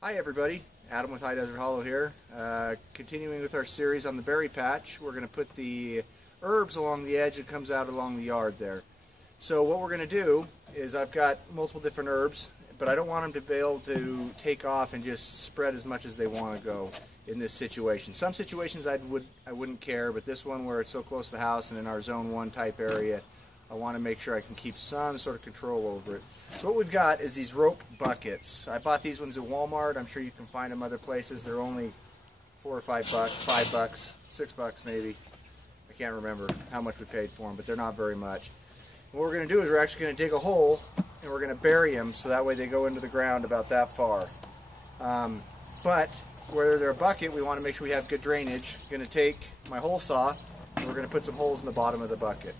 Hi everybody, Adam with High Desert Hollow here. Continuing with our series on the berry patch, we're going to put the herbs along the edge that comes out along the yard there. So what we're going to do is I've got multiple different herbs, but I don't want them to be able to take off and just spread as much as they want to go in this situation. Some situations I wouldn't care, but this one where it's so close to the house and in our zone 1 type area, I want to make sure I can keep some sort of control over it. So what we've got is these rope buckets. I bought these ones at Walmart. I'm sure you can find them other places. They're only $4 or $5, $5, $6 maybe. I can't remember how much we paid for them, but they're not very much. And what we're going to do is we're actually going to dig a hole and we're going to bury them so that way they go into the ground about that far. But where they're a bucket, we want to make sure we have good drainage. I'm going to take my hole saw and we're going to put some holes in the bottom of the bucket.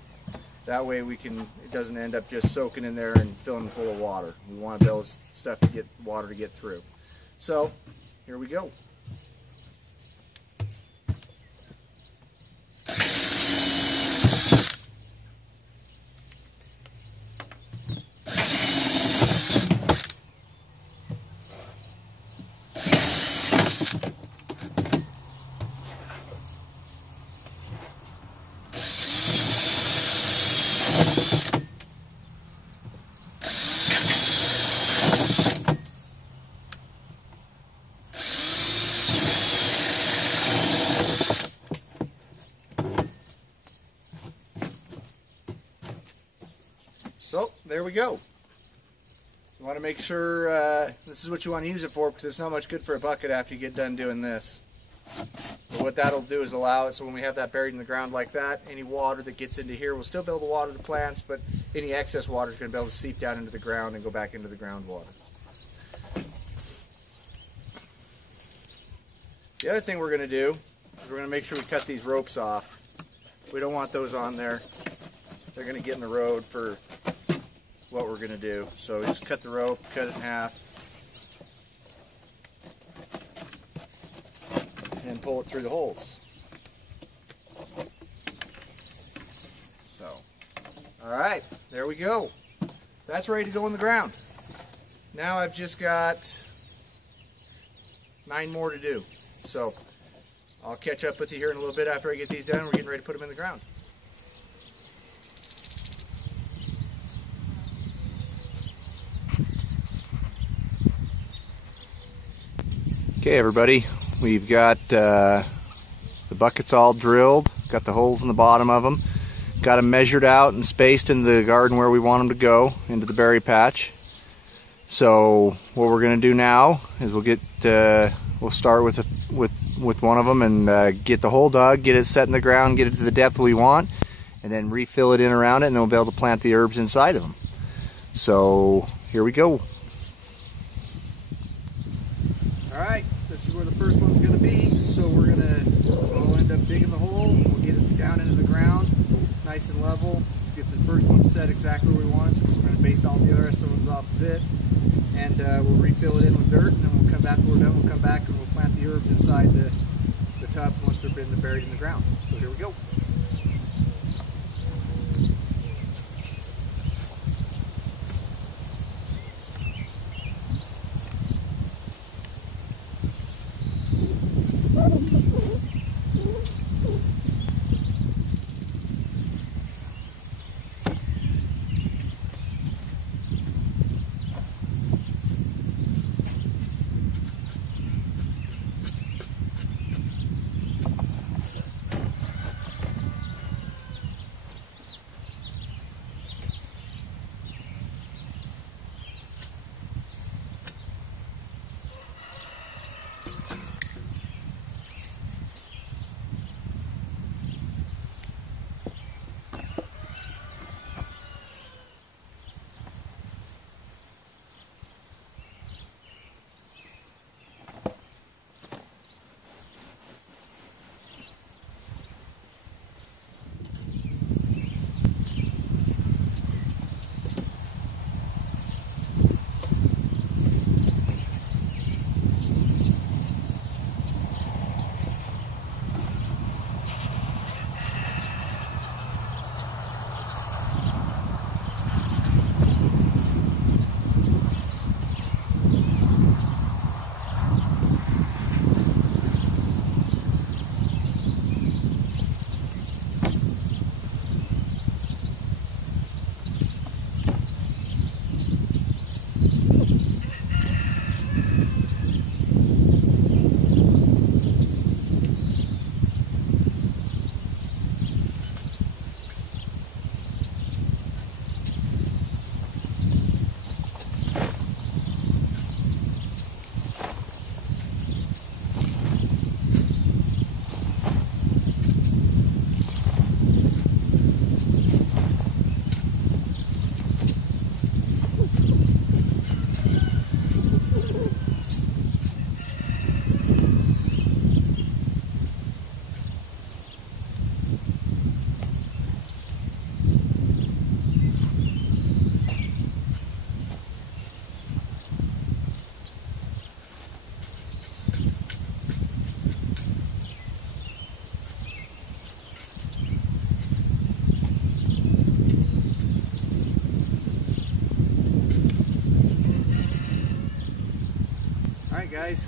That way it doesn't end up just soaking in there and filling full of water. We want to build stuff to get water to get through. So here we go. So there we go. You want to make sure this is what you want to use it for, because it's not much good for a bucket after you get done doing this. But what that'll do is allow it so when we have that buried in the ground like that, any water that gets into here will still be able to water the plants, but any excess water is going to be able to seep down into the ground and go back into the groundwater. The other thing we're going to do is we're going to make sure we cut these ropes off. We don't want those on there. They're going to get in the road for what we're going to do. So just cut the rope, cut it in half, and pull it through the holes. So, alright, there we go. That's ready to go in the ground. Now I've just got 9 more to do. So, I'll catch up with you here in a little bit after I get these done. We're getting ready to put them in the ground. Okay everybody, we've got the buckets all drilled, got the holes in the bottom of them, got them measured out and spaced in the garden where we want them to go, into the berry patch. So what we're going to do now is we'll start with one of them and get the hole dug, get it set in the ground, get it to the depth we want, and then refill it in around it, and then we'll be able to plant the herbs inside of them. So here we go. Alright, this is where the first one's going to be, so we'll end up digging the hole, we'll get it down into the ground, nice and level, get the first one set exactly where we want it, so we're going to base all the rest of them off of it, and we'll refill it in with dirt, and then we'll come back, when we're done, we'll come back and we'll plant the herbs inside the tub once they've been buried in the ground. So here we go. Alright guys,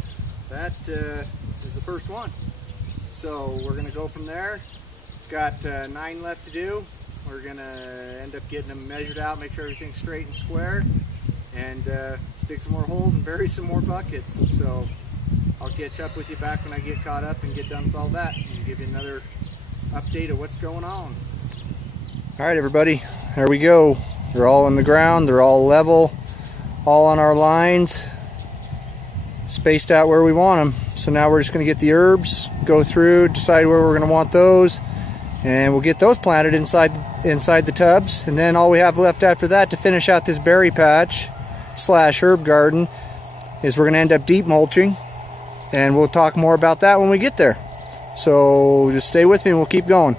that is the first one. So we're going to go from there. Got 9 left to do. We're going to end up getting them measured out, make sure everything's straight and square, and stick some more holes and bury some more buckets. So I'll catch up with you back when I get caught up and get done with all that and give you another update of what's going on. Alright everybody, there we go. They're all in the ground, they're all level, all on our lines, spaced out where we want them. So now we're just going to get the herbs, go through, decide where we're going to want those, and we'll get those planted inside the tubs. And then all we have left after that to finish out this berry patch slash herb garden is we're going to end up deep mulching, and we'll talk more about that when we get there. So just stay with me and we'll keep going.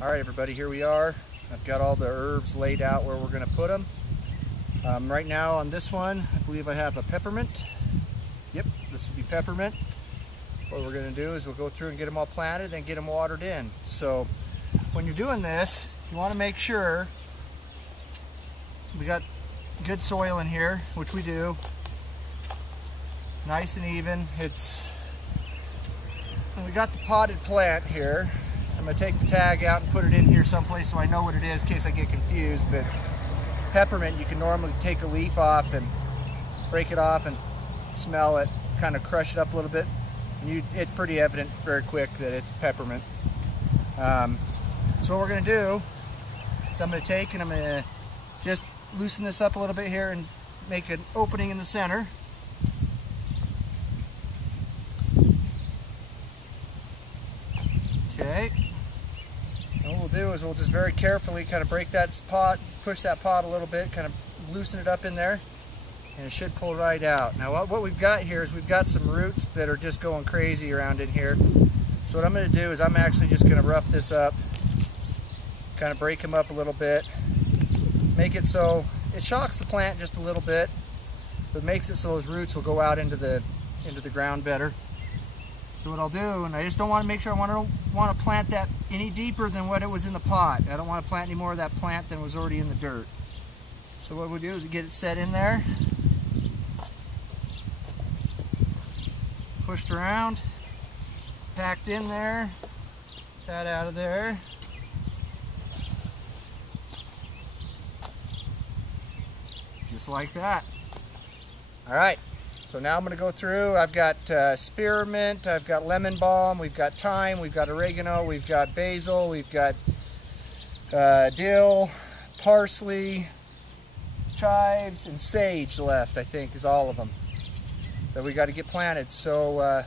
Alright everybody, here we are. I've got all the herbs laid out where we're going to put them. Right now on this one, I believe I have a peppermint. Yep, this will be peppermint. What we're going to do is we'll go through and get them all planted and get them watered in. So when you're doing this, you want to make sure we got good soil in here, which we do. Nice and even. And we got the potted plant here. I'm going to take the tag out and put it in here someplace so I know what it is in case I get confused. But peppermint, you can normally take a leaf off and break it off and smell it, kind of crush it up a little bit. And it's pretty evident very quick that it's peppermint. So what we're going to do is I'm going to take and I'm going to just loosen this up a little bit here and make an opening in the center. Okay. And what we'll do is we'll just very carefully kind of break that pot, push that pot a little bit, kind of loosen it up in there, and it should pull right out. Now what we've got here is we've got some roots that are just going crazy around in here. So what I'm going to do is I'm actually just going to rough this up, kind of break them up a little bit, make it so it shocks the plant just a little bit, but makes it so those roots will go out into the ground better. So what I'll do, and I just don't want to make sure I don't want to plant that any deeper than what it was in the pot. I don't want to plant any more of that plant than was already in the dirt. So what we'll do is get it set in there, pushed around, packed in there, that out of there. Just like that. All right. So now I'm going to go through. I've got spearmint, I've got lemon balm, we've got thyme, we've got oregano, we've got basil, we've got dill, parsley, chives, and sage left, I think, is all of them that we got to get planted. So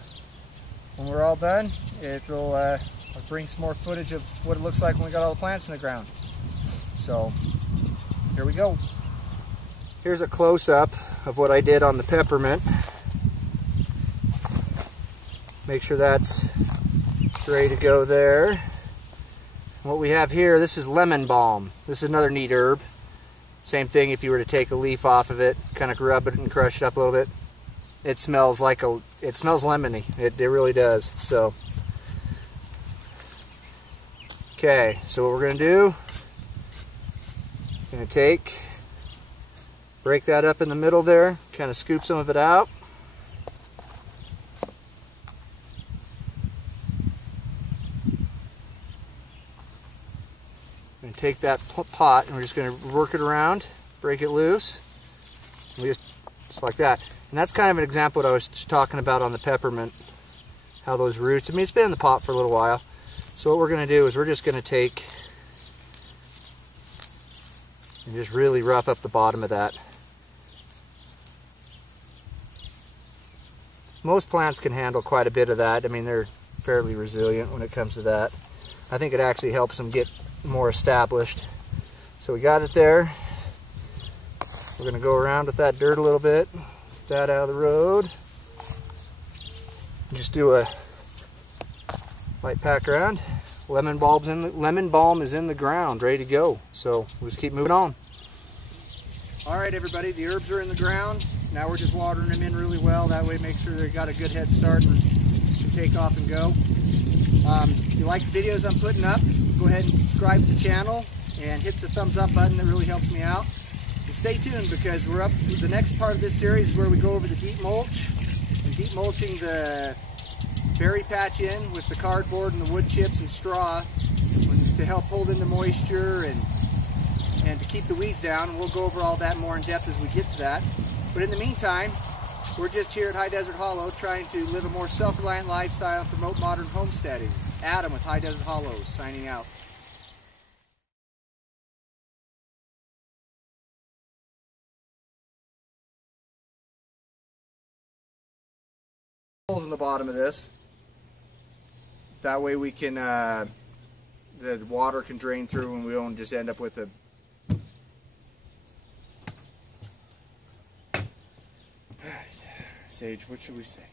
when we're all done, I'll bring some more footage of what it looks like when we got all the plants in the ground. So here we go. Here's a close-up of what I did on the peppermint. Make sure that's ready to go there. And what we have here, this is lemon balm. This is another neat herb. Same thing if you were to take a leaf off of it, kind of rub it and crush it up a little bit. It smells like it smells lemony. It really does. So, okay, so what we're going to do, going to break that up in the middle there, kind of scoop some of it out. I'm going to take that pot and we're just going to work it around, break it loose, and just like that. And that's kind of an example of what I was talking about on the peppermint, how those roots, it's been in the pot for a little while. So what we're going to do is we're just going to take and just really rough up the bottom of that. Most plants can handle quite a bit of that. They're fairly resilient when it comes to that. I think it actually helps them get more established. So we got it there. We're going to go around with that dirt a little bit, get that out of the road. Just do a light pack around. Lemon balm is in the ground, ready to go. So we'll just keep moving on. All right, everybody, the herbs are in the ground. Now we're just watering them in really well. That way, make sure they got a good head start and can take off and go. If you like the videos I'm putting up, go ahead and subscribe to the channel and hit the thumbs up button. That really helps me out. And stay tuned because we're up. The next part of this series is where we go over the deep mulch and deep mulching the berry patch in with the cardboard and the wood chips and straw to help hold in the moisture and to keep the weeds down. And we'll go over all that more in depth as we get to that. But in the meantime, we're just here at High Desert Hollow trying to live a more self-reliant lifestyle and promote modern homesteading. Adam with High Desert Hollows signing out. Holes in the bottom of this. That way we can, the water can drain through and we don't just end up with a Sage, what should we say?